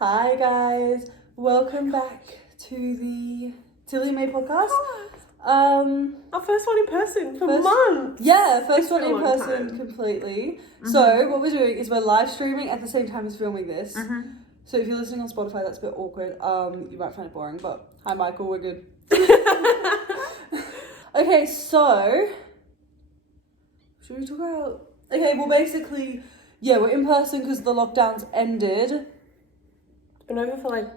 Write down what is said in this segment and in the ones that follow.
Hi guys, welcome back to the Tilly May podcast. Our first one in person for months. Yeah, first It's one been a in long person time. completely. So what we're doing is we're live streaming at the same time as filming this. So if you're listening on Spotify, that's a bit awkward. You might find it boring, but hi Michael, we're good. Okay, so should we talk about? Okay, well basically, yeah, we're in person because the lockdowns ended. Been over for like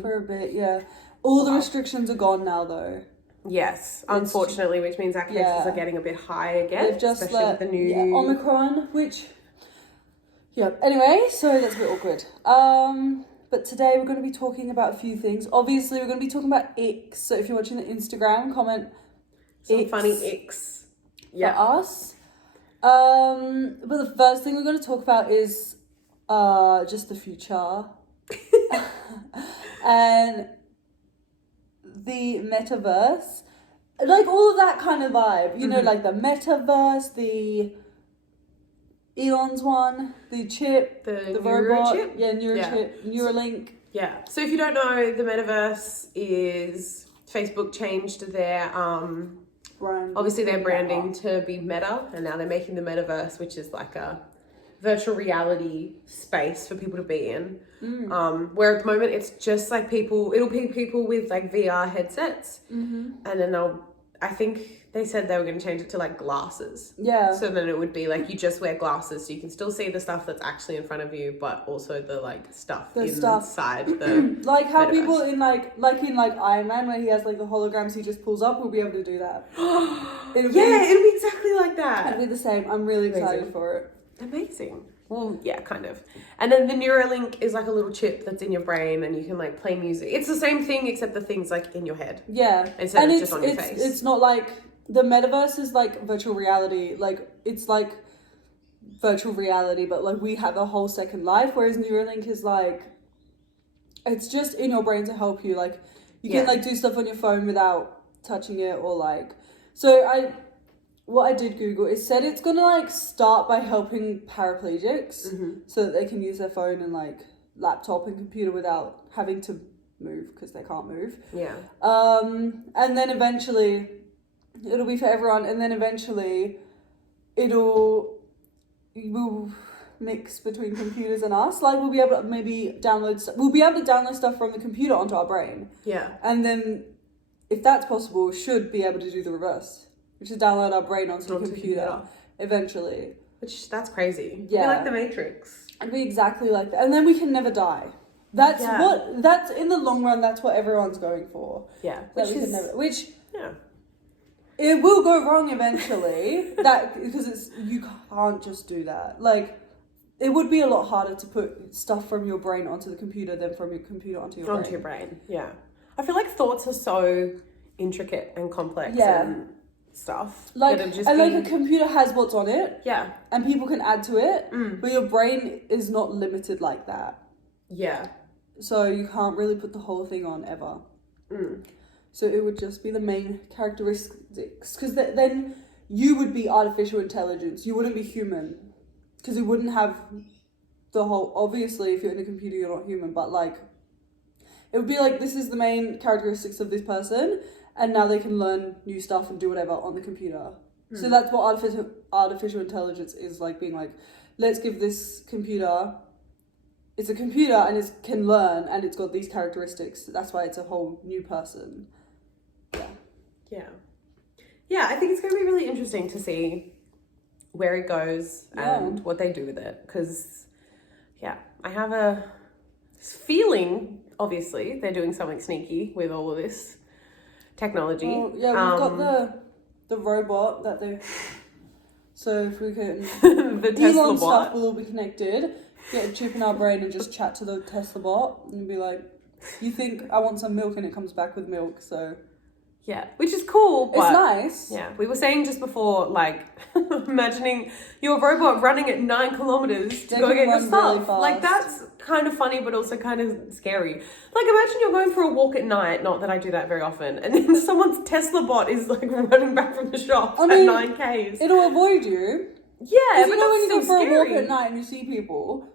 For a bit, yeah. All the restrictions are gone now, though. Yes, unfortunately, which means our cases are getting a bit high again. They've just especially with the new Omicron, which anyway, so that's a bit awkward. But today we're going to be talking about a few things. Obviously, we're going to be talking about Icks. So if you're watching the Instagram, comment some Icks funny Icks. for us. But the first thing we're going to talk about is just the future. And the Metaverse, like all of that kind of vibe, you know, like the Metaverse, the Elon's one, the chip, the robot, neurochip? neurochip, Neuralink. Yeah. So if you don't know, the Metaverse is Facebook changed their Brand. obviously their branding to be Meta, and now they're making the Metaverse, which is like a virtual reality space for people to be in. Where at the moment it's just like it'll be people with like VR headsets, and then I think they said they were going to change it to like glasses. Yeah. So then it would be like you just wear glasses, so you can still see the stuff that's actually in front of you, but also the like stuff inside the like how Metaverse. people in like in Iron Man, where he has like the holograms he just pulls up, we'll be able to do that. It'll be exactly like that. It'll be the same. I'm really excited for it. Amazing. Well, yeah, kind of. And then the Neuralink is like a little chip that's in your brain, and you can like play music. It's the same thing, except the thing's like in your head. Yeah. Instead of just on your face. It's not like the Metaverse is like virtual reality. Like it's like virtual reality, but like we have a whole second life. Whereas Neuralink is like it's just in your brain to help you. Like you can like do stuff on your phone without touching it, or like what I did Google, it said it's gonna like start by helping paraplegics so that they can use their phone and like laptop and computer without having to move because they can't move. Yeah. And then eventually it'll be for everyone, and then eventually we'll mix between computers and us. Like we'll be able to maybe download stuff from the computer onto our brain. Yeah. And then if that's possible, we should be able to do the reverse, which is download our brain onto the computer eventually. That's crazy. Yeah. Like the Matrix. And be exactly like that. And then we can never die. That's in the long run, that's what everyone's going for. Yeah. It will go wrong eventually. Because you can't just do that. Like, it would be a lot harder to put stuff from your brain onto the computer than from your computer onto your brain. Yeah. I feel like thoughts are so intricate and complex and stuff. Like, like a computer has what's on it. Yeah. And people can add to it. But your brain is not limited like that. Yeah. So you can't really put the whole thing on ever. So it would just be the main characteristics. Because then you would be artificial intelligence. You wouldn't be human. Because you wouldn't have the whole... Obviously, if you're in a computer, you're not human. But like... It would be like, this is the main characteristics of this person, and now they can learn new stuff and do whatever on the computer. So that's what artificial intelligence is like, being like, let's give this computer... It's a computer and it can learn and it's got these characteristics. That's why it's a whole new person. Yeah, I think it's going to be really interesting to see where it goes and what they do with it. Because, I have a feeling, obviously, they're doing something sneaky with all of this technology. Well, we've got the robot that they... So if we can... the Tesla Elon bot. stuff will all be connected. Get a chip in our brain and just chat to the Tesla bot and be like, you think I want some milk, and it comes back with milk, so... Yeah, which is cool, but... It's nice. Yeah, we were saying just before, like, imagining your robot running at 9 kilometers to go get your stuff. Really fast. Like, that's kind of funny, but also kind of scary. Like, imagine you're going for a walk at night, not that I do that very often, and then someone's Tesla bot is, like, running back from the shops at 9Ks. It'll avoid you. Yeah, but you know when you go for scary. a walk at night and you see people,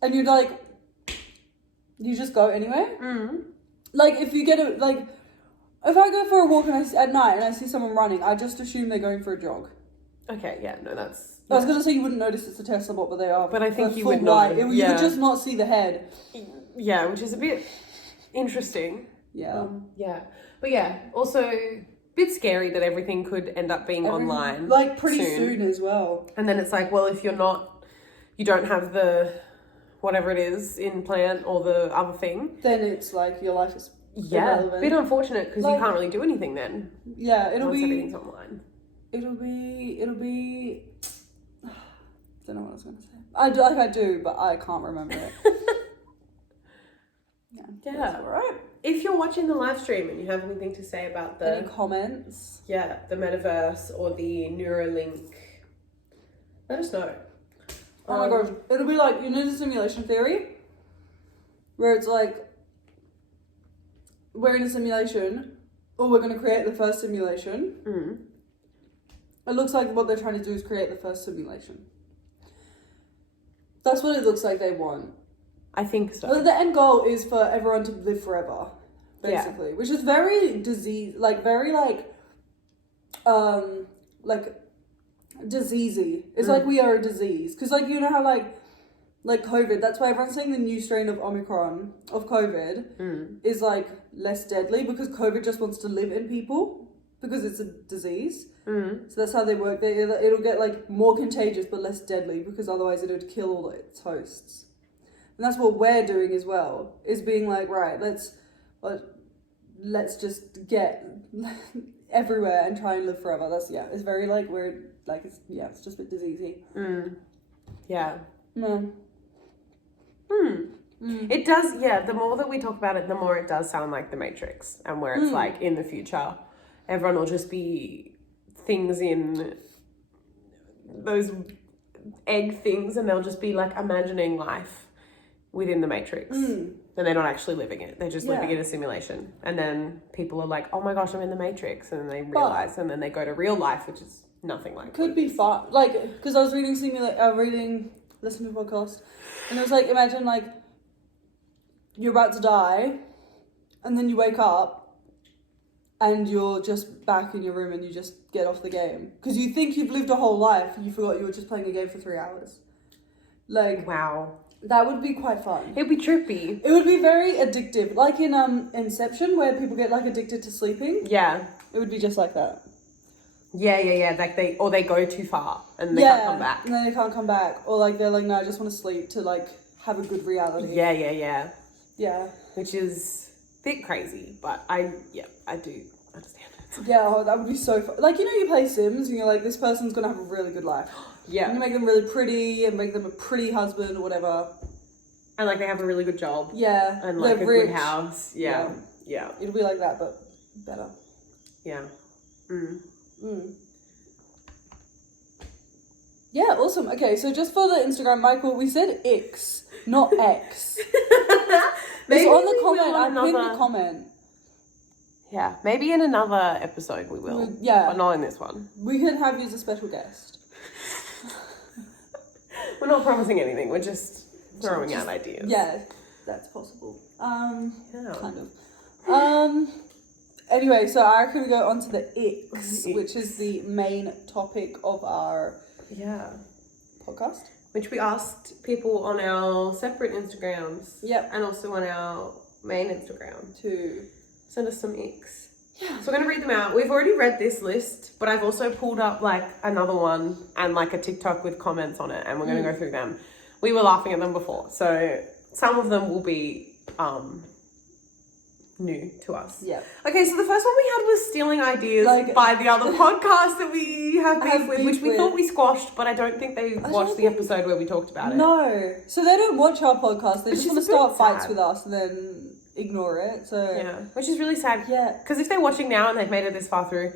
and you're like, You just go anywhere? Mm. Like, if you get if I go for a walk at night and I see someone running, I just assume they're going for a jog. Okay, yeah, no, that's... I was going to say you wouldn't notice it's a Tesla bot, but they are. But I think you full would know. white. You would just not see the head. Yeah, which is a bit interesting. Yeah. Yeah. But yeah, also a bit scary that everything could end up being online. Like, pretty soon as well. And then it's like, well, if you don't have the whatever it is in plant or the other thing. Then it's like your life is irrelevant. A bit unfortunate because you can't really do anything then. Yeah, once everything's online. It'll be I don't know what I was going to say. I do, but I can't remember it. Yeah. Alright. If you're watching the live stream and you have anything to say about any comments? Yeah, the Metaverse or the Neuralink, let us know. Oh my god. It'll be like, you know the simulation theory? Where it's like, we're in a simulation, or we're going to create the first simulation. Mm. It looks like what they're trying to do is create the first simulation. That's what it looks like they want. I think so. Well, the end goal is for everyone to live forever, basically, which is very diseasey. It's like we are a disease, because like you know how like COVID. That's why everyone's saying the new strain of Omicron of COVID is like less deadly, because COVID just wants to live in people because it's a disease. So that's how they work. It'll get like more contagious but less deadly, because otherwise it would kill all its hosts. And that's what we're doing as well, is being like, right, let's just get everywhere and try and live forever. That's, it's very like weird, like it's just a bit diseasey. Yeah. No. It does, the more that we talk about it, the more it does sound like the Matrix, and where it's like in the future, everyone will just be things in those egg things, and they'll just be like imagining life within the Matrix. And they're not actually living it. They're just living in a simulation. And then people are like, oh my gosh, I'm in the Matrix. And then they realize, and then they go to real life, which is nothing like Could be fun. Like, because I was listening to a podcast, and it was like, imagine like you're about to die, and then you wake up, and you're just back in your room, and you just get off the game. Because you think you've lived a whole life, and you forgot you were just playing a game for 3 hours. Like, wow. That would be quite fun. It'd be trippy. It would be very addictive. Like in Inception, where people get like addicted to sleeping. Yeah. It would be just like that. Yeah. Like they go too far and they can't come back. And then they can't come back. Or like they're like, no, I just want to sleep to like have a good reality. Yeah. Yeah. Which is a bit crazy, but I do understand it. Yeah, that would be so fun. Like, you know, you play Sims and you're like, this person's going to have a really good life. Yeah. And you make them really pretty and make them a pretty husband or whatever. And like they have a really good job. Yeah. And like a good house. Yeah. It'll be like that, but better. Yeah. Yeah, awesome. Okay, so just for the Instagram, Michael, we said Icks, not X. It's on the comment. I pinned the comment. Yeah, maybe in another episode we will. Yeah. But not in this one. We could have you as a special guest. We're not promising anything. We're just throwing out ideas. Yeah, that's possible. Kind of. Anyway, so I reckon we go on to the Icks, which is the main topic of our podcast. Which we asked people on our separate Instagrams. Yep. And also on our main Instagram to send us some Icks. Yeah. So we're going to read them out. We've already read this list, but I've also pulled up like another one and like a TikTok with comments on it, and we're going to go through them. We were laughing at them before, so some of them will be new to us. Yeah. Okay, so the first one we had was stealing ideas by the other podcast that we have beef with, which we thought we squashed, but I don't think they watched the episode where we talked about it. No. So they don't watch our podcast. They just want to start fights with us and then ignore it. So yeah, which is really sad. Yeah. Because if they're watching now and they've made it this far through,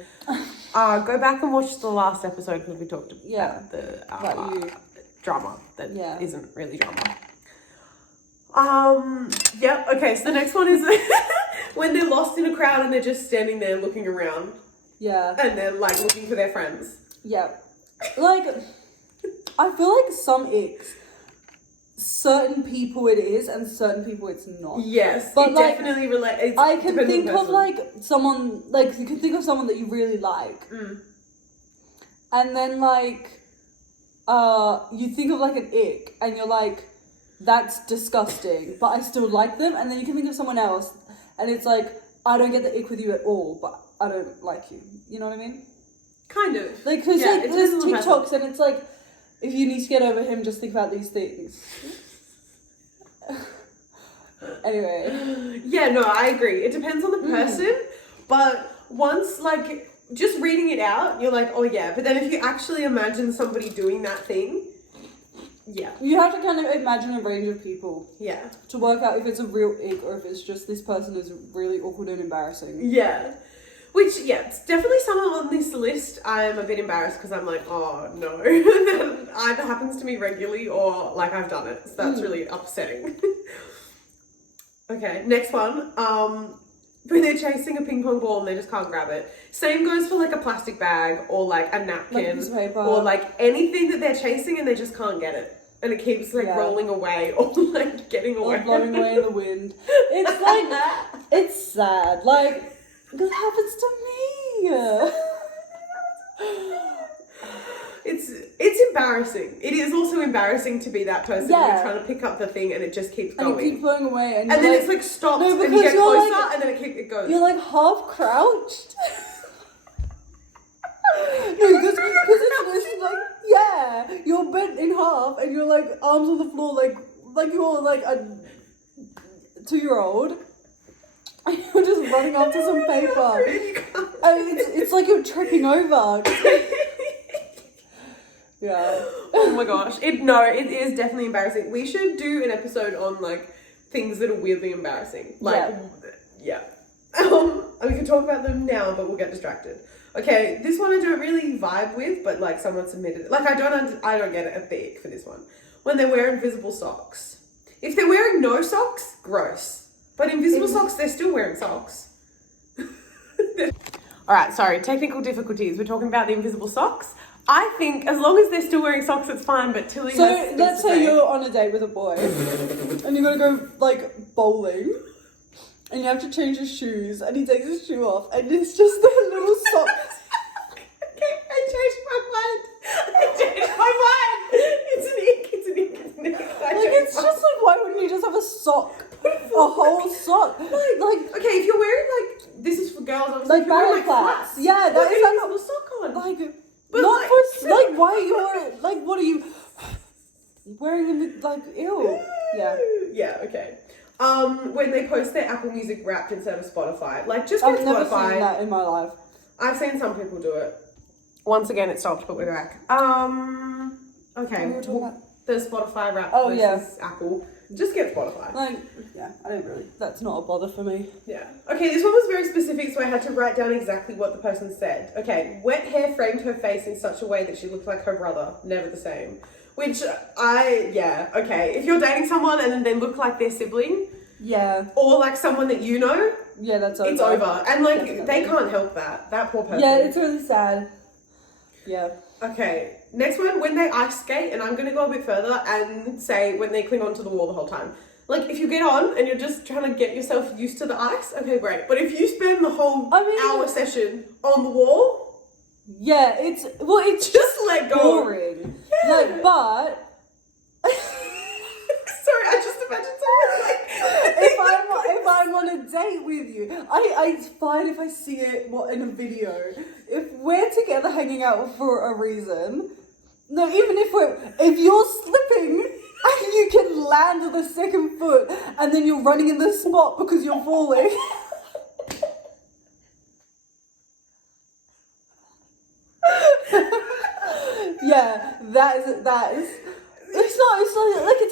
go back and watch the last episode because we talked about the drama that isn't really drama. Okay, so the next one is when they're lost in a crowd and they're just standing there looking around. Yeah. And they're like looking for their friends. Yeah. Like, I feel like some Icks, certain people it is and certain people it's not. Yes, but it like, definitely relates. I can think of like someone, like you can think of someone that you really like, and then like you think of like an ick and you're like, that's disgusting, but I still like them. And then you can think of someone else and it's like, I don't get the ick with you at all, but I don't like you. You know what I mean? Kind of. Like, because like, there's TikToks and it's like, if you need to get over him, just think about these things. Anyway. Yeah, no, I agree. It depends on the person, but once, like, just reading it out, you're like, oh yeah. But then if you actually imagine somebody doing that thing, yeah. You have to kind of imagine a range of people. Yeah. To work out if it's a real ick or if it's just this person is really awkward and embarrassing. Yeah. Which, yeah, it's definitely someone on this list. I'm a bit embarrassed because I'm like, oh no. That either happens to me regularly or like I've done it. So that's really upsetting. Okay, next one. When they're chasing a ping pong ball and they just can't grab it. Same goes for like a plastic bag or like a napkin, like a piece of paper. Or like anything that they're chasing and they just can't get it. And it keeps like rolling away or like getting away. Or blowing away in the wind. It's like, it's sad. Like, this happens to me. It's embarrassing. It is also embarrassing to be that person who's trying to pick up the thing and it just keeps going. And it keeps blowing away. And then like, it's like stops no, and you get closer like, and then it goes. You're like half crouched. No, because it's like, yeah, you're bent in half and you're like arms on the floor like you're like a 2-year-old. And you're just running after some paper. And it's like you're tripping over. Yeah. Oh my gosh. It is definitely embarrassing. We should do an episode on like things that are weirdly embarrassing. Like, yeah. We can talk about them now, but we'll get distracted. Okay, this one I don't really vibe with, but like someone submitted it. Like I don't get it a bit for this one. When they wear invisible socks. If they're wearing no socks, gross. But invisible socks, they're still wearing socks. All right, sorry, technical difficulties. We're talking about the invisible socks. I think as long as they're still wearing socks, it's fine, but Tilly So let's say you're on a date with a boy and you're gonna go like bowling and you have to change his shoes and he takes his shoe off and it's just the little socks. Okay, I changed my mind. It's an ick. Like it's just like, why wouldn't you just have a sock? A whole sock. Like okay, if you're wearing like, this is for girls, obviously. Like ballet flats. Yeah, that is like a sock on. Like, but not for like, why are you like, what are you wearing them like, ew. Yeah. Yeah, okay. When they post their Apple Music Wrapped instead of Spotify. Like, just get I've never Spotify. seen that in my life. I've seen some people do it. Once again, it stopped, but we're back. Okay. We were talking about the Spotify Wrapped versus Apple. Just get Spotify. Like, yeah, I don't really. That's not a bother for me. Yeah. Okay, this one was very specific, so I had to write down exactly what the person said. Okay, wet hair framed her face in such a way that she looked like her brother. Never the same. Which okay. If you're dating someone and then they look like their sibling, or like someone that you know, that's over. It's over, and like they can't help that. That poor person. Yeah, it's really sad. Yeah. Okay. Next one, when they ice skate, and I'm gonna go a bit further and say when they cling onto the wall the whole time. Like if you get on and you're just trying to get yourself used to the ice, okay, great. But if you spend the whole hour session on the wall, it's just let go. Boring. Yeah. Like, but sorry, I just imagine someone like if I'm on a date with you, it's fine if I see it in a video. If we're together hanging out for a reason, no, even if you're slipping and you can land on the second foot and then you're running in the spot because you're falling. Yeah, that is. It's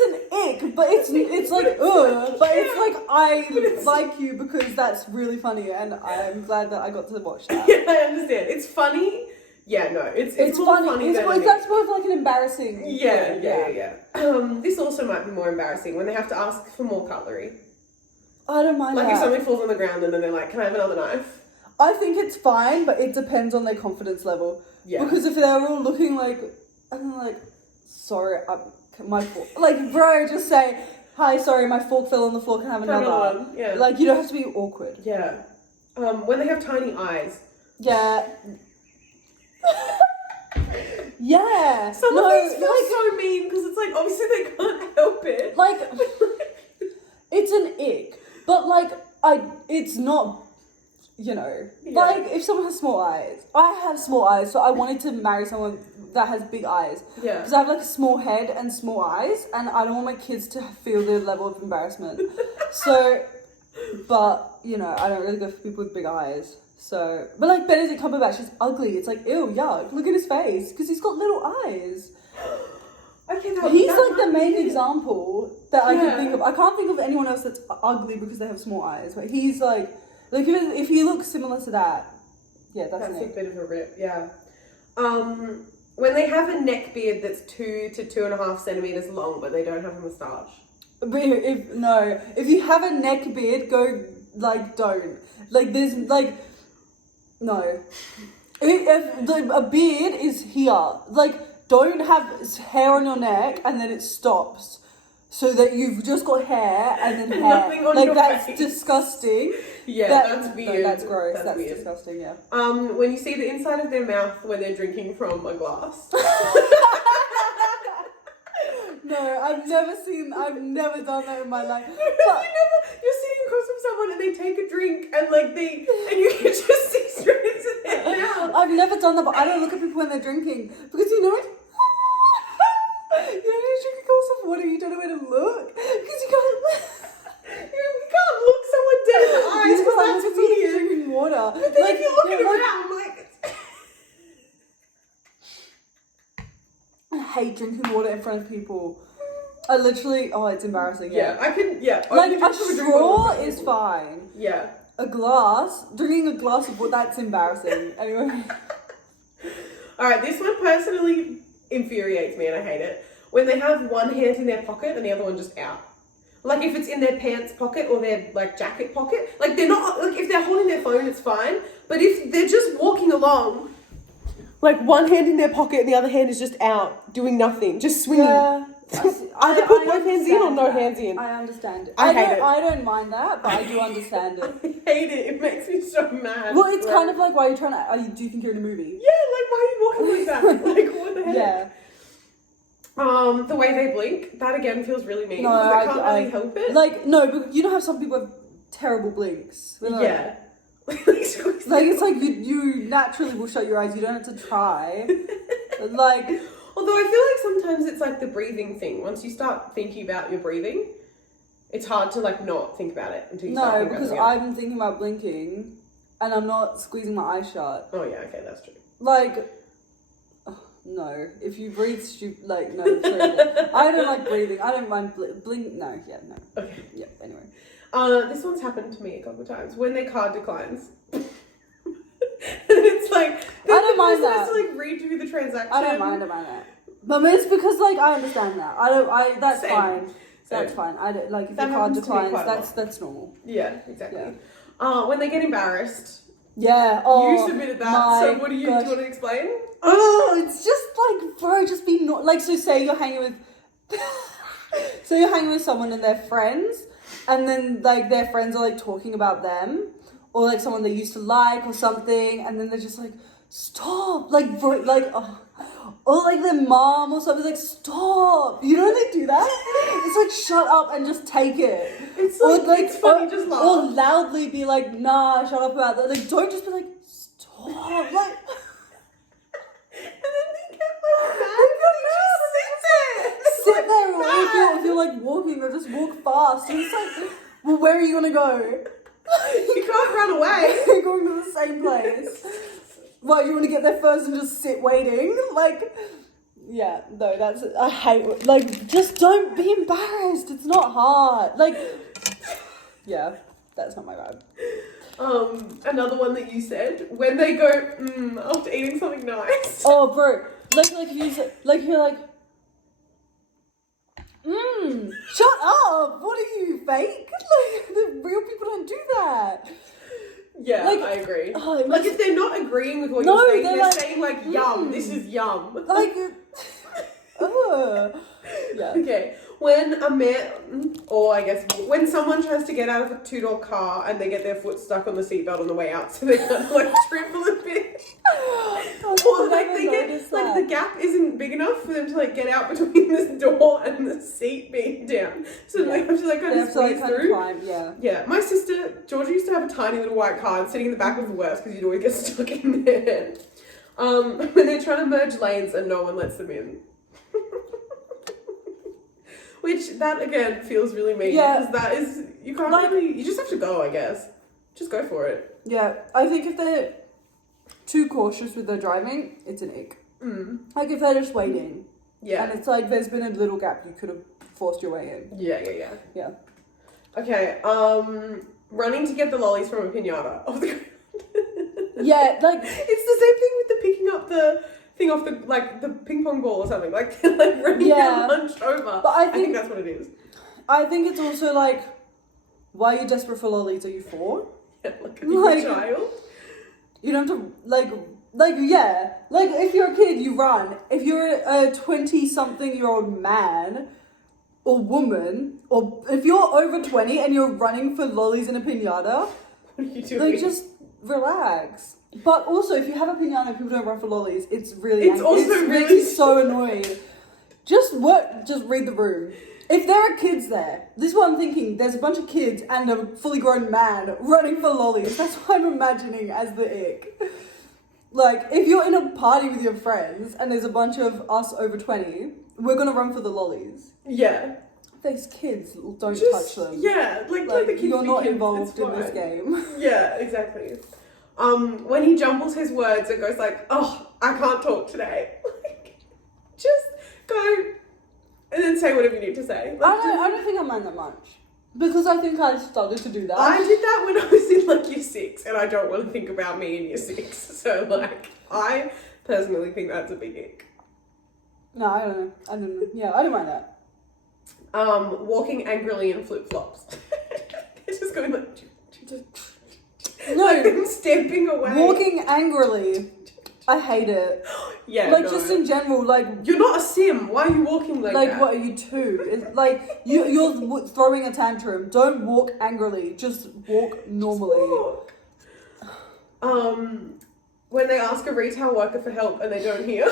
an ick, but it's like ugh. But it's like I like you because that's really funny, and I'm glad that I got to watch that. Yeah, I understand. It's funny. Yeah, no, it's more funny. That's more of like an embarrassing. Yeah. This also might be more embarrassing when they have to ask for more cutlery. I don't mind like that. if something falls on the ground and then they're like, "Can I have another knife?" I think it's fine, but it depends on their confidence level. Yeah. Because if they're all looking like, I'm like, sorry, my fork. Like, bro, just say, hi, sorry, my fork fell on the floor, can I have another one? Yeah. Like, you don't have to be awkward. Yeah. When they have tiny eyes. Yeah. Yeah. Some of these feel so mean because it's like, obviously they can't help it. Like, it's an ick. But, like, it's not, you know. Yeah. Like, if someone has small eyes. I have small eyes, so I wanted to marry someone that has big eyes. Yeah. Because I have, like, a small head and small eyes, and I don't want my kids to feel the level of embarrassment. So, but, you know, I don't really go for people with big eyes. So, but, like, Benedict Cumberbatch is ugly. It's like, ew, yuck. Look at his face. Because he's got little eyes. Okay, he's like the main example that I can think of. I can't think of anyone else that's ugly because they have small eyes. But he's like if he looks similar to that, yeah, that's a bit of a rip. Yeah. When they have a neck beard that's 2 to 2.5 centimeters long, but they don't have a moustache. But if you have a neck beard, go like don't like there's like no. If a beard is here, like. Don't have hair on your neck and then it stops. So that you've just got hair and then hair. Nothing on your that's face. Disgusting. Yeah, that's weird. No, that's gross. That's weird. Disgusting, yeah. When you see the inside of their mouth when they're drinking from a glass. No, I've never done that in my life. But you're sitting across from someone and they take a drink and and you can just see straight into their mouth. I've never done that, but I don't look at people when they're drinking because you know it. You know, you drink a glass of water, you don't know where to look because you can't look someone dead in the eyes because that's weird. Drinking water. But then if you're looking around, I hate drinking water in front of people. I literally, it's embarrassing. Yeah, I can, Like, a straw is fine. Yeah. Drinking a glass of water, that's embarrassing. Anyway. Alright, this one personally infuriates me and I hate it. When they have one hand in their pocket and the other one just out. Like, if it's in their pants pocket or their, jacket pocket. Like, they're not, if they're holding their phone, it's fine. But if they're just walking along, one hand in their pocket and the other hand is just out, doing nothing, just swinging. Yeah. Either put both hands in or no hands in. I understand it. I hate it. I don't mind that, but I do understand it. I hate it. It makes me so mad. Well, it's kind of like why you're trying to. Do you think you're in a movie? Yeah, why are you walking like that? What the heck? Yeah. The way they blink, that again feels really mean. No, I can't really help it. No, but you know how some people have terrible blinks. Yeah. It's like you naturally will shut your eyes. You don't have to try. Although I feel like sometimes it's the breathing thing. Once you start thinking about your breathing, it's hard to not think about it until you start thinking about it. No, because I'm thinking about blinking and I'm not squeezing my eyes shut. Oh yeah, okay, that's true. No. If you breathe no. Sorry. I don't like breathing. I don't mind blink. No, yeah, no. Okay. Yeah, anyway. This one's happened to me a couple of times. When their card declines. And it's I don't mind that. Has to redo the transaction. I don't mind that. But it's because I understand that. That's Same. fine. Same. That's fine. I don't if that the card declines, that's normal. Yeah, exactly. Yeah. When they get embarrassed. Yeah. You submitted that. So what do you want to explain? Oh, it's just bro, just be not so say you're hanging with someone and they're friends and then their friends are talking about them or someone they used to like or something and then they're just stop or their mom or something stop, you know they do that. It's shut up and just take it. It's it's funny, just laugh. Or loudly be nah, shut up about that. Don't just be stop and then they get mad. Sit there or if you're walking or just walk fast and it's well, where are you gonna go? You can't run away. You're going to the same place. Well, you want to get there first and just sit waiting? Yeah, no, that's, I hate, just don't be embarrassed. It's not hard. Yeah, that's not my vibe. Another one that you said, when they go, after eating something nice. Oh, bro, you're shut up! What are you, fake? The real people don't do that. Yeah, I agree. If they're not agreeing with what you're saying, they're saying yum, this is yum. Yeah. Okay. When a man, or I guess when someone tries to get out of a two-door car and they get their foot stuck on the seatbelt on the way out, so they kind of like trip a little bit. Or like they get like the gap isn't big enough for them to like get out between this door and the seat being down. So they have to like kind of squeeze through. Yeah. My sister Georgia used to have a tiny little white car, and sitting in the back was the worst because you'd always get stuck in there. When they're trying to merge lanes and no one lets them in. Which, that again feels really mean. Yeah. Because that is, you can't really, you just have to go, I guess. Just go for it. Yeah, I think if they're too cautious with their driving, it's an ick. Like if they're just waiting. Yeah. And it's like there's been a little gap, you could have forced your way in. Yeah. Okay, running to get the lollies from a pinata off the ground. Yeah, like it's the same thing with the picking up the thing off the like the ping pong ball or something, like running down hunched over. But I think that's what it is. I think it's also like, why are you desperate for lollies? Are you 4? Yeah, like a child. You don't have to like if you're a kid you run. If you're a 20-something-year-old man or woman, or if you're over 20 and you're running for lollies in a pinata, what are you doing? like just relax. But also, if you have a pinata and people don't run for lollies, it's really so annoying. Just read the room. If there are kids there, this is what I'm thinking. There's a bunch of kids and a fully grown man running for lollies. That's what I'm imagining as the ick. Like, if you're in a party with your friends and there's a bunch of us over 20, we're gonna run for the lollies. Yeah. Those kids, don't touch them. Yeah, like the kids. You're not kids, involved in this game. Yeah, exactly. When he jumbles his words, it goes like, oh, I can't talk today. Like, just go and then say whatever you need to say. Like, I don't think I mind that much. Because I think I started to do that. I did that when I was in like year 6, and I don't want to think about me in year 6. So like, I personally think that's a big ick. No, I don't know. I don't know. Yeah, I don't mind that. Walking angrily in flip-flops. It's just going like... No. Like them stamping away. Walking angrily. I hate it. Yeah, like just in general, like you're not a sim. Why are you walking like that? Like what are you 2? It's like you're throwing a tantrum. Don't walk angrily. Just walk normally. Just walk. When they ask a retail worker for help and they don't hear.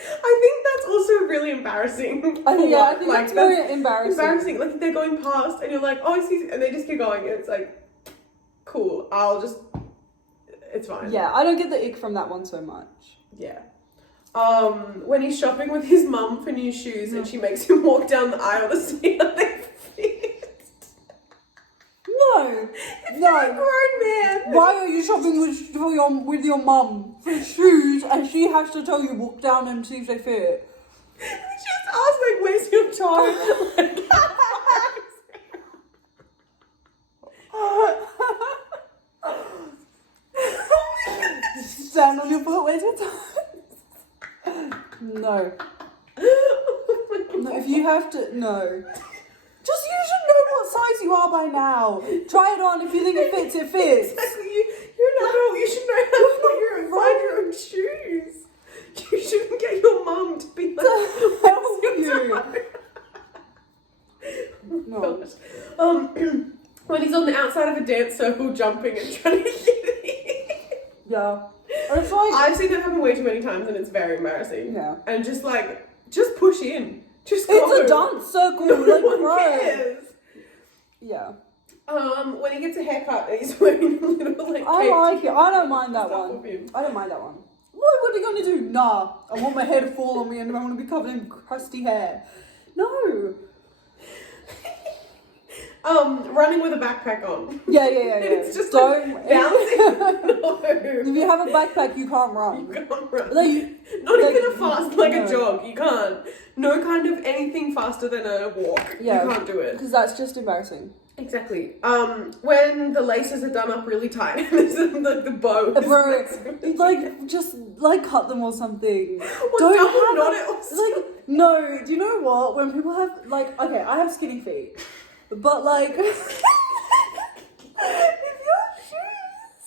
I think that's also really embarrassing. I think that's very embarrassing. Like they're going past and you're like, oh, excuse me, and they just keep going and it's like, cool, it's fine. Yeah, I don't get the ick from that one so much. Yeah. When he's shopping with his mum for new shoes and she makes him walk down the aisle to see how they fit. No. It's a grown man. Why are you shopping with your mum for shoes and she has to tell you walk down and see if they fit? Just ask like, where's your child? Stand on your foot, where's your toe? No. No, if you have to, no. Just you should know what size you are by now. Try it on. If you think it fits, it fits. Exactly. You're an adult. You should know how to find your own shoes. You shouldn't get your mum to be like, help you. No. When he's on the outside of a dance circle jumping and trying to get in. Yeah. It's like, I've seen that happen way too many times and it's very embarrassing. Yeah. And just push in. Just go. It's a dance circle. No one cares. Yeah. When he gets a haircut and he's wearing a little like. I like it. I don't mind that one. I don't mind that one. What are you gonna do? Nah. I want my hair to fall on me and I want to be covered in crusty hair. No. Running with a backpack on. Yeah. It's just don't bouncing. No. If you have a backpack, you can't run. You can't run. Not even a fast, a jog. You can't. No kind of anything faster than a walk. Yeah, you can't do it. Because that's just embarrassing. Exactly. When the laces are done up really tight, and the bow. Just cut them or something. Don't knot it or something. No. Do you know what? When people have okay, I have skinny feet, but if your shoes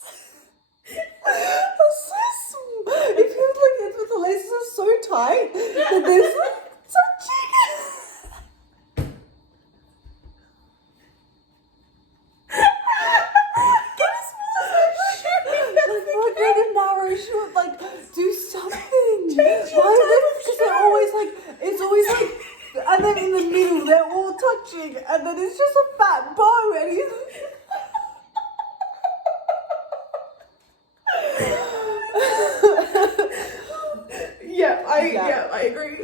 are so small, if the laces are so tight, in the middle, they're all touching, and then it's just a fat bow, and he's... Yeah, I agree.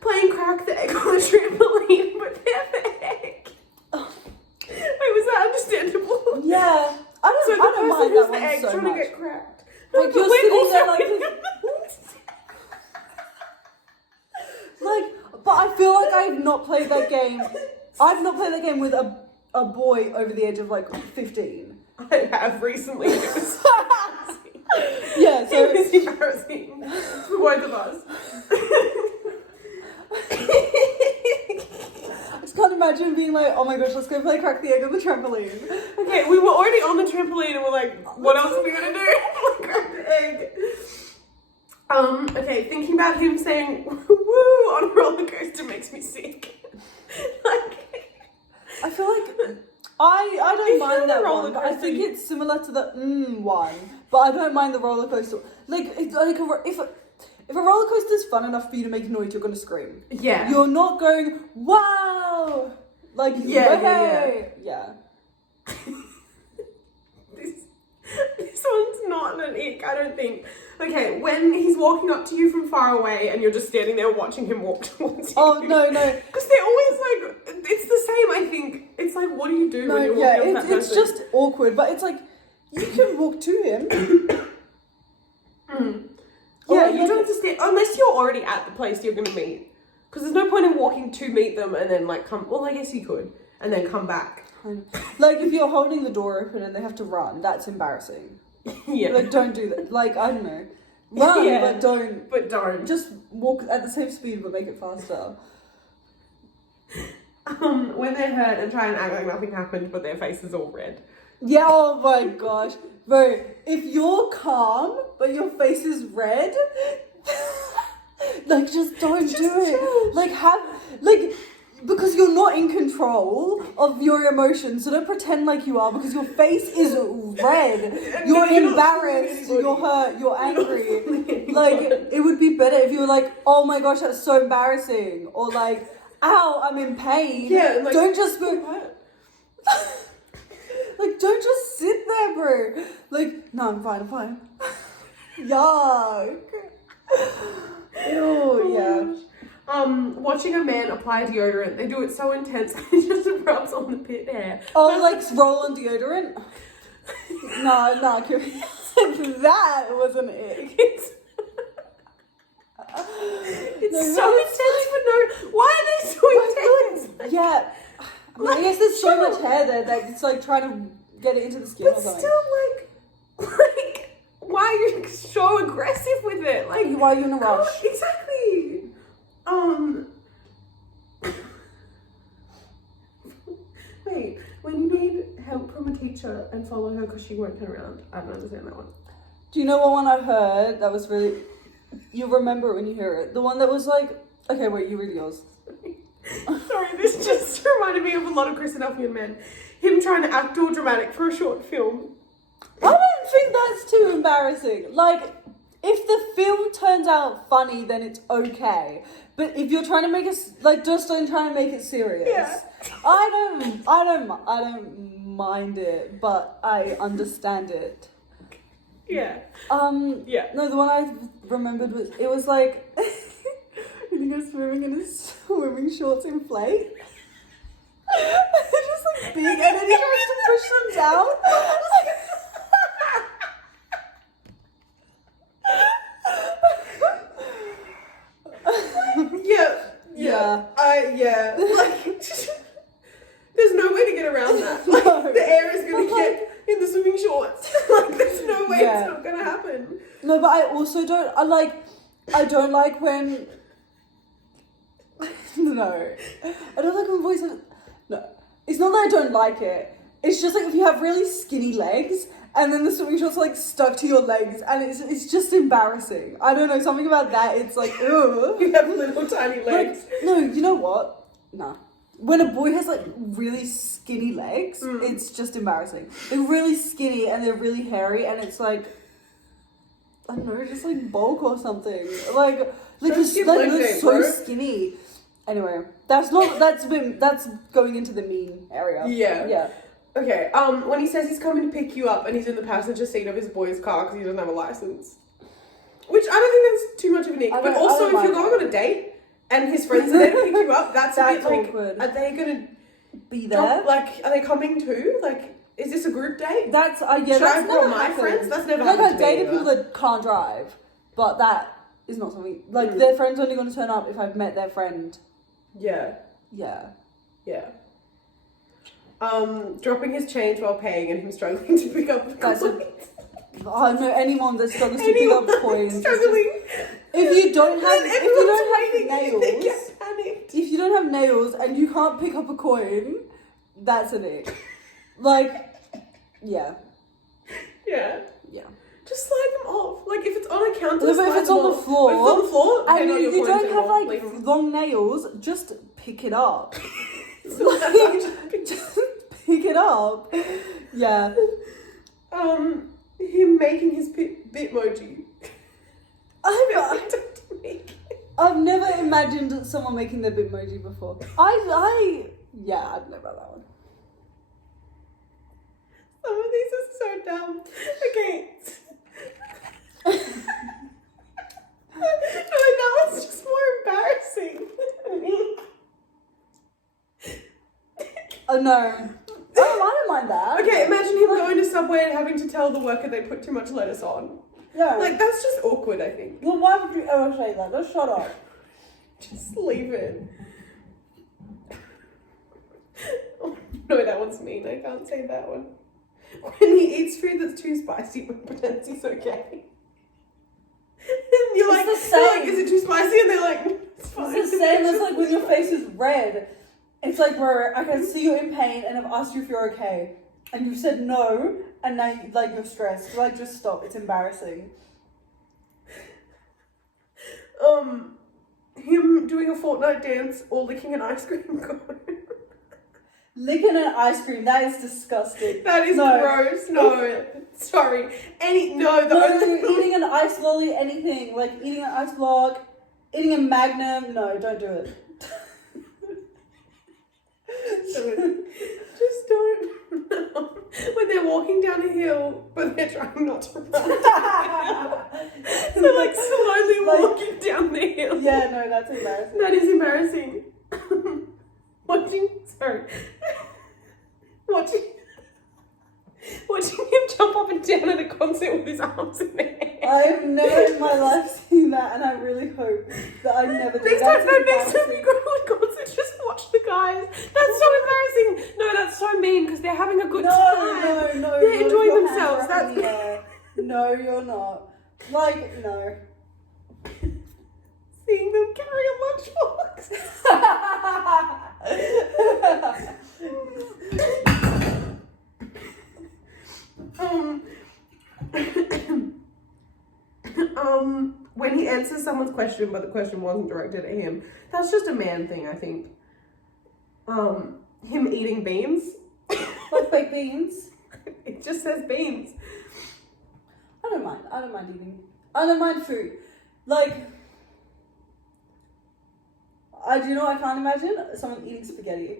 Playing crack the egg on the trampoline, but they're the egg. Wait, was that understandable? Yeah. I don't mind that one egg so trying much. to get cracked. Like, you're sitting there like, but I feel like I've not played that game. I've not played that game with a boy over the age of like 15. I have recently. It was yeah, so it was embarrassing for both of us. I just can't imagine being like, oh my gosh, let's go play crack the egg on the trampoline. Okay, we were already on the trampoline and we're like, what else are we gonna do? Crack the egg. Okay, thinking about him saying woo on a roller coaster makes me sick. Like, I feel like I don't mind that roller one, but I coaster. think it's similar to the one. But I don't mind the roller coaster. Like, if a roller coaster is fun enough for you to make noise, you're gonna scream. yeah. You're not going wow. Like yeah. This one's not an ick, I don't think. Okay, when he's walking up to you from far away and you're just standing there watching him walk towards you. Oh no. Because they're always like, it's the same, I think. It's like, what do you do when you're walking up that it's person? just awkward, but it's like you can walk to him. Yeah, you don't have to stand, unless you're already at the place you're going to meet. Because there's no point in walking to meet them and then like come, well I guess you could, and then come back. Like if you're holding the door open and they have to run, that's embarrassing. Yeah. Like don't do that. Like, I don't know. Run, Yeah. but don't. But don't. Just walk at the same speed but make it faster. When they're hurt and try and act like nothing happened but their face is all red. Yeah, oh my gosh. Bro, if you're calm but your face is red, like just don't do it. chill. Like because you're not in control of your emotions, so don't pretend like you are because your face is red. You're embarrassed, you're hurt, you're angry. Like, it would be better if you were like, oh my gosh, that's so embarrassing. Or like, ow, I'm in pain. Yeah, like, don't just go, like, don't just sit there, bro. Like, no, I'm fine. Yuck. Ew, yeah. Watching a man apply deodorant, they do it so intense, it just rubs on the pit hair. Oh, like roll on deodorant? No, that wasn't it. It's so intense for no. Why are they so intense? Yeah. I mean, I guess there's so much hair there that it's like trying to get it into the skin or But something. still, like, why are you so aggressive with it? Like, Why are you in a rush? Exactly. Wait, when you need help from a teacher and follow her because she won't turn around, I don't understand that one. Do you know what one I heard that was really... You'll remember it when you hear it. The one that was like... Okay, wait, you read yours. Sorry, this just reminded me of a lot of Christadelphian men. Him trying to act all dramatic for a short film. I don't think that's too embarrassing. Like, if the film turns out funny, then it's okay. But if you're trying to make it... Like, just don't try and make it serious. Yeah. I don't mind it, but I understand it. Yeah. Yeah. No, the one I remembered was, it was like, you think he's swimming in his swimming shorts inflate? They're just like big, and then he tries to push them down. Yeah. Like, there's no way to get around that. Like, No. the air is gonna get in the swimming shorts. Like, there's no way it's not gonna happen. No, but I also don't, I don't like when, no, I don't like when boys have, no, it's not that I don't like it, it's just like if you have really skinny legs, and then the swimming shorts are like stuck to your legs, and it's just embarrassing. I don't know, something about that, it's like, ugh. You have little tiny legs. Like, no, you know what? Nah. When a boy has like really skinny legs, it's just embarrassing. They're really skinny and they're really hairy, and it's like, I don't know, just like bulk or something. Like Don't skip leg they're day, so bro. skinny. Anyway, that's going into the mean area. Yeah. Yeah. Okay, when he says he's coming to pick you up and he's in the passenger seat of his boy's car because he doesn't have a license. Which I don't think that's too much of an ick. But also, if you're going on a date and his friends are there to pick you up, that's a bit like, awkward. Are they going to Be there? are they coming too? Like, is this a group date? That's, yeah, Should that's I never brought my happened. friends? That's never Like, happened to I've me dated people that can't drive, but that is not something, like, their friend's only going to turn up if I've met their friend. Yeah. Yeah. Yeah. Dropping his change while paying and him struggling to pick up the coins. I know anyone that struggles to pick up coins. Struggling. If you don't have They get panicked. if you don't have nails and you can't pick up a coin, that's an ick. Like, yeah. Yeah. Yeah. Just slide them off. Like, if it's on a counter, But if it's on the floor, if it's on the floor, and they're not your you coins don't have anymore. like Leave 'em. long nails, just pick it up. Like, Just pick it up. Yeah. Him making his bitmoji. I've never imagined someone making their bitmoji before. Yeah, I'd know about that one. Some of these are so dumb. Okay. No, that one's just more embarrassing. Oh no. I don't mind that. Okay, imagine him going to Subway and having to tell the worker they put too much lettuce on. No. Like, that's just awkward, I think. Well, why would you ever say that? Just shut up. Just leave it. Oh, no, that one's mean. I can't say that one. When he eats food that's too spicy, but pretends he's okay. And you're like, It's the you're like, same. is it too spicy? And they're like, it's fine. It's the same as like when your face is red. It's like, bro, I can see you're in pain and I've asked you if you're okay. And you've said no, and now you're stressed. Like, just stop. It's embarrassing. Him doing a Fortnite dance or licking an ice cream cone. Licking an ice cream, that is disgusting. That is gross. No. Sorry. Eating an ice lolly, anything. Like, eating an ice block, eating a Magnum. No, don't do it. Just don't. When they're walking down a hill, but they're trying not to run. So like slowly walking down the hill. Yeah, no, that's embarrassing. That is embarrassing. Watching him jump up and down at a concert with his arms in the air. I've never in my life seen that, and I really hope that I never do. Next time you go to a concert, just watch the guys. That's so embarrassing. No, that's so mean because they're having a good time. No, they're enjoying your hands themselves. are up in the air. No, you're not. Like, no. Seeing them carry a lunchbox. When he answers someone's question, but the question wasn't directed at him, that's just a man thing, I think. Him eating beans. Like baked beans. It just says beans. I don't mind eating. I don't mind food. Like, I can't imagine someone eating spaghetti.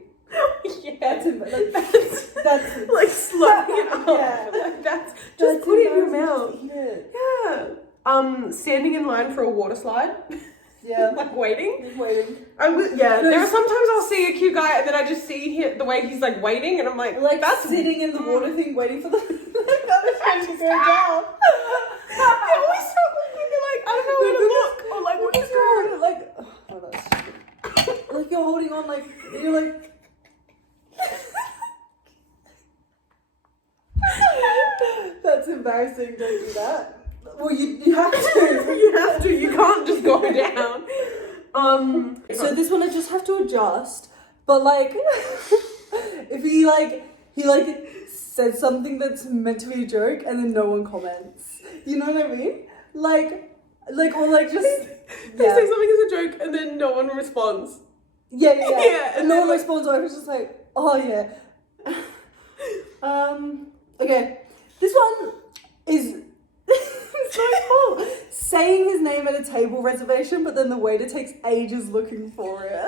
Yeah, that's like slurping it up. Yeah. Like that's just put it in your mouth. Just eat it. Yeah. Standing in line for a water slide. Yeah. Like waiting. Just waiting. There are sometimes I'll see a cute guy and then I just see him, the way he's like waiting and I'm like that's sitting in the water thing waiting for the other train to go down. They always stop looking. They're like, I don't know where to look. Or like, what is going on? Like, oh, that's stupid. Like you're holding on, like you're like. That's embarrassing. Don't do that. Well, you have to. You have to. You can't just go down. So this one I just have to adjust. But like, if he said something that's meant to be a joke and then no one comments. You know what I mean? Or just they say something as a joke and then no one responds. Yeah. And no one responds. Or I was just like, oh yeah. Okay. This one is so small. Saying his name at a table reservation, but then the waiter takes ages looking for it.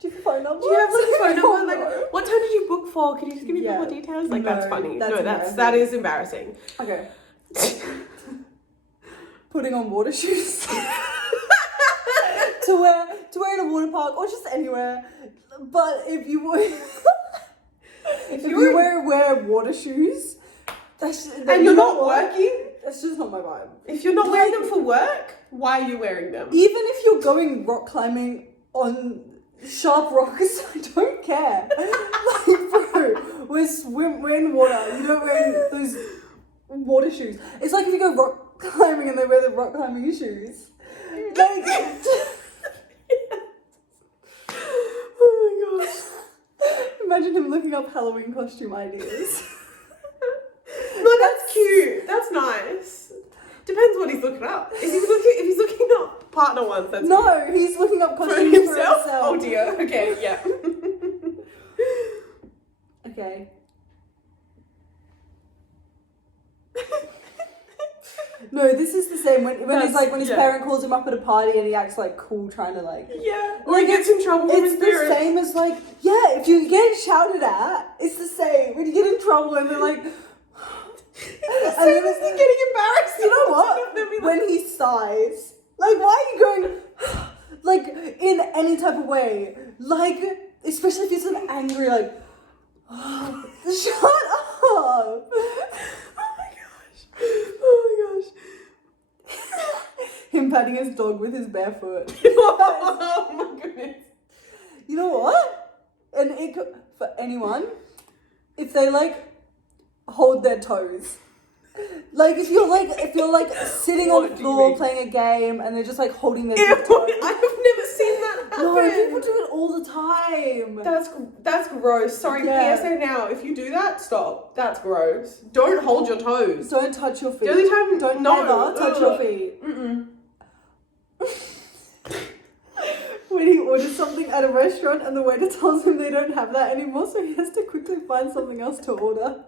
Do you have a phone number? Do you have like a phone number? Oh, Like, no. what time did you book for? Can you just give me Yeah. more details? Like, No, that's funny. that's That is embarrassing. Okay. Putting on water shoes. to wear in a water park or just anywhere. But if you wear water shoes, and you're not working, that's just not my vibe. if you're not wearing them for work, why are you wearing them? Even if you're going rock climbing on sharp rocks, I don't care. Like, bro, we're in water. You don't wear those water shoes. It's like if you go rock climbing and they wear the rock climbing shoes. Like, oh my gosh. imagine him looking up Halloween costume ideas. No, that's cute. That's nice. Depends what he's looking up. If he's looking up partner ones, that's No, he's looking up for costumes for himself. himself. Oh dear. Okay, yeah. Okay. No, this is the same when it's like when his parent calls him up at a party and he acts like cool, trying to like. Yeah. Or he gets in trouble with his It's the parents. same as like, yeah, if you get shouted at, it's the same. When you get in trouble and they're like. It's the same as getting embarrassed. You know what? When he sighs, like, why are you going, like, in any type of way? Like, especially if he's an angry, like, shut up. Oh my gosh. Oh my gosh. Him patting his dog with his bare foot. Oh my goodness. You know what? And it could, for anyone, if they like hold their toes. Like if you're like sitting on the floor playing a game and they're just like holding their big toes. I have never seen that happen. No, people do it all the time. That's gross. Sorry, Yeah. PSA now. If you do that, stop. That's gross. Don't hold your toes. Don't touch your feet. The only time, Don't no. ever touch your feet. When he orders something at a restaurant and the waiter tells him they don't have that anymore, so he has to quickly find something else to order.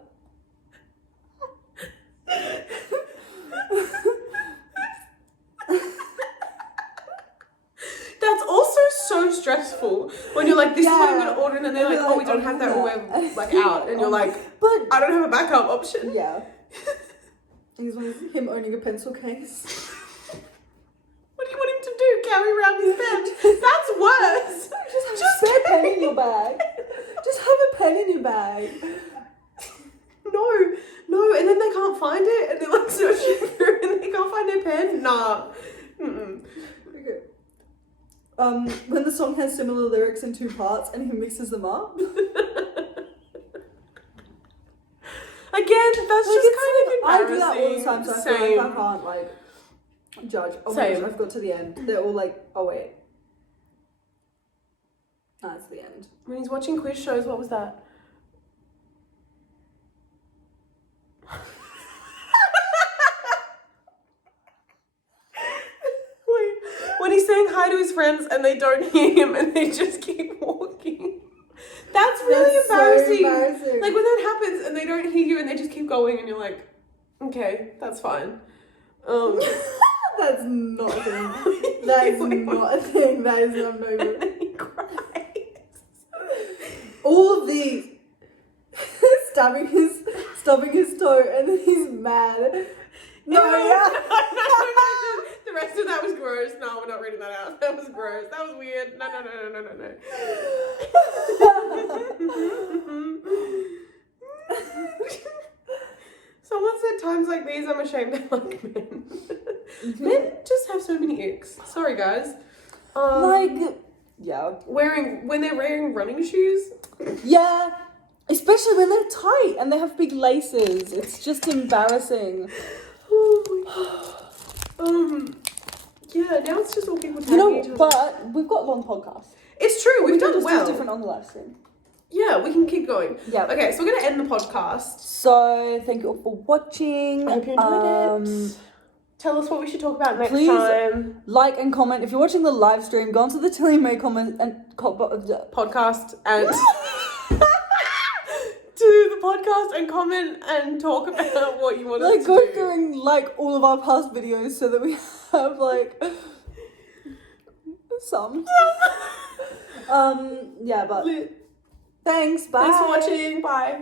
That's also so stressful when you're like, this is what I'm gonna order, and then they're like, oh, we don't have that, or we're like out, and you're like, But I don't have a backup option. yeah. He's with him owning a pencil case. What do you want him to do? Carry around his pen? That's worse. Just have a spare pen in your bag. Just have a pen in your bag. No, and then they can't find it, and they're like searching through, and they can't find their pen. Nah. Okay. When the song has similar lyrics in two parts and he mixes them up. Again, that's Like, just kind of I embarrassing. do that all the time, so I feel like I can't like judge. Oh my Same. gosh, I've got to the end. They're all like, oh wait. That's the end. When he's watching quiz shows, what was that? Wait, when he's saying hi to his friends and they don't hear him and they just keep walking. That's really embarrassing. So embarrassing. Like when that happens and they don't hear you and they just keep going and you're like, okay, that's fine. That's not a thing. That is not a thing. That is not And no. then he cries. All of these stubbing his toe and then he's mad. No, yeah. No. The rest of that was gross. No, we're not reading that out. That was gross. That was weird. No. Someone said times like these, I'm ashamed I like men. Men just have so many icks. Sorry, guys. Yeah. When they're wearing running shoes. Yeah. Especially when they're tight and they have big laces. It's just embarrassing. Yeah, now it's just all people You know, each other. but we've got long podcasts. It's true, we've done just well. do different on the live stream. Yeah, we can keep going. Yeah. Okay, so we're gonna end the podcast. So thank you all for watching. I hope you enjoyed it. Tell us what we should talk about next Please time. like and comment. If you're watching the live stream, go onto the Tilly May comment and Podcast and do the podcast and comment and talk about what you want us like to go do. through like all of our past videos so that we have like some. Yeah, but thanks. Bye. Thanks for watching. Bye.